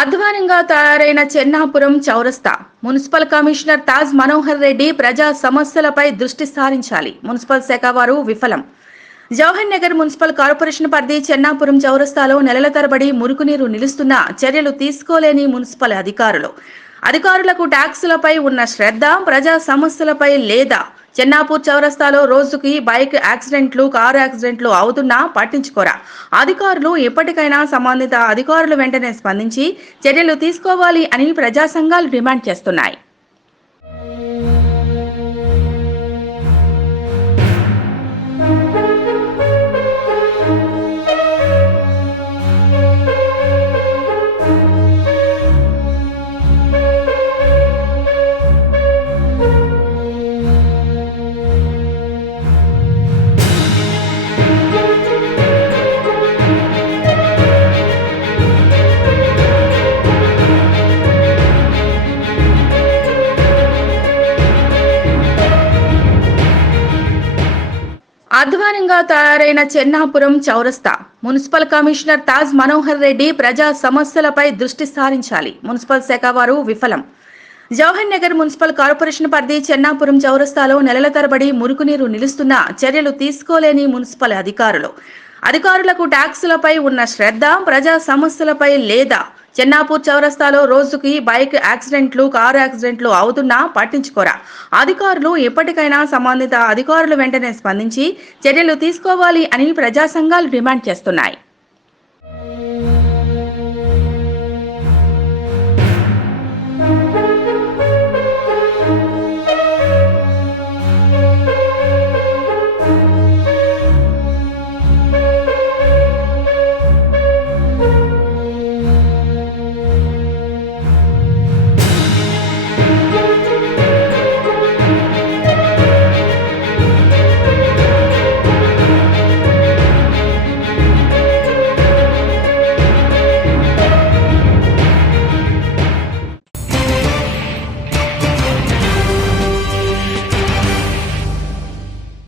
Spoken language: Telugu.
అధ్వానంగా తయారైన చెన్నాపురం చౌరస్తా మున్సిపల్ కమిషనర్ తాజ్ మనోహర్ రెడ్డి ప్రజా సమస్యలపై దృష్టి సారించాలి. మున్సిపల్ శాఖ వారు విఫలం. జవహర్ నగర్ మున్సిపల్ కార్పొరేషన్ పరిధి చెన్నాపురం చౌరస్తాలో నెలల తరబడి మురుగునీరు నిలుస్తున్నా చర్యలు తీసుకోలేని మున్సిపల్ అధికారులకు ట్యాక్సులపై ఉన్న శ్రద్ధ ప్రజా సమస్యలపై లేదా? చెన్నాపూర్ చౌరస్తాలో రోజుకి బైక్ యాక్సిడెంట్లు, కారు యాక్సిడెంట్లు అవుతున్నా పట్టించుకోరా? అధికారులు ఎప్పటికైనా సంబంధిత అధికారులు వెంటనే స్పందించి చర్యలు తీసుకోవాలి అని ప్రజా సంఘాలు డిమాండ్ చేస్తున్నాయి. అధ్వానంగా తయారైన చెన్నాపురం చౌరస్తా మున్సిపల్ కమిషనర్ తాజ్ మనోహర్ రెడ్డి ప్రజా సమస్యలపై దృష్టి సారించాలి. మున్సిపల్ శాఖ వారు విఫలం. జవహర్ నగర్ మున్సిపల్ కార్పొరేషన్ పరిధి చెన్నాపురం చౌరస్తాలో నెలల తరబడి మురుగునీరు నిలుస్తున్నా చర్యలు తీసుకోలేని మున్సిపల్ అధికారులకు ట్యాక్సులపై ఉన్న శ్రద్ధ ప్రజా సమస్యలపై లేదా? చెన్నాపూర్ చౌరస్తాలో రోజుకి బైక్ యాక్సిడెంట్లు, కారు యాక్సిడెంట్లు అవుతున్నా పట్టించుకోరా? అధికారులు ఎప్పటికైనా సంబంధిత అధికారులు వెంటనే స్పందించి చర్యలు తీసుకోవాలి అని ప్రజా సంఘాలు డిమాండ్ చేస్తున్నాయి.